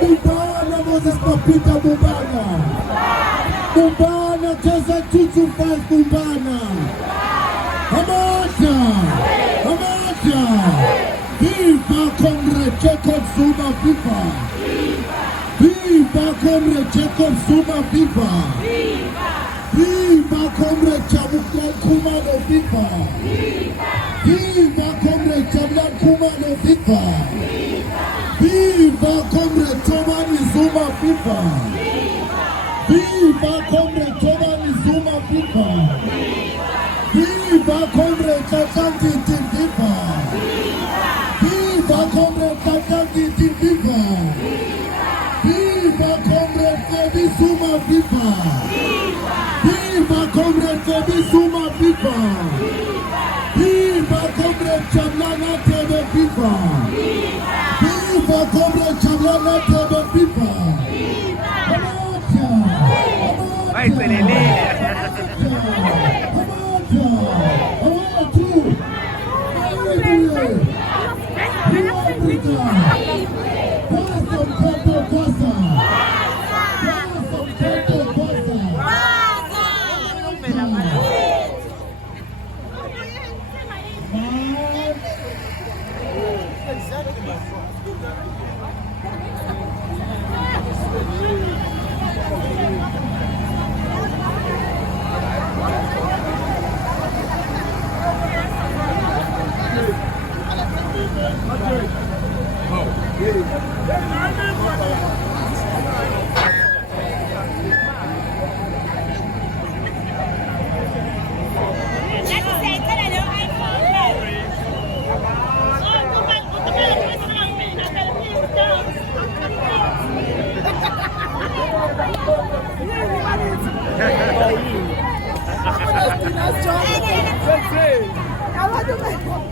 Bubana Moses Mapita Bubana. Bubana cheza 225 Bubana. Pamoja. Viva Comrade Jacob Zuma viva. Viva Comrade Jacob Zuma viva. Viva Comrade Chabuklan Kumalo viva. Viva Comrade Chabuklan Kumalo viva. Viva Comrade Tomani Zuma viva. Viva Comrade Tomani Zuma viva. Viva Comrade Kakanti viva. Viva Comrade Kakanti viva. Viva Comrade Kebi Zuma viva. Viva Comrade Kebi Zuma viva. Viva Comrade Chablana Tebe viva. Viva Comrade Chablana Tebe viva. Vai, Pelele! I want to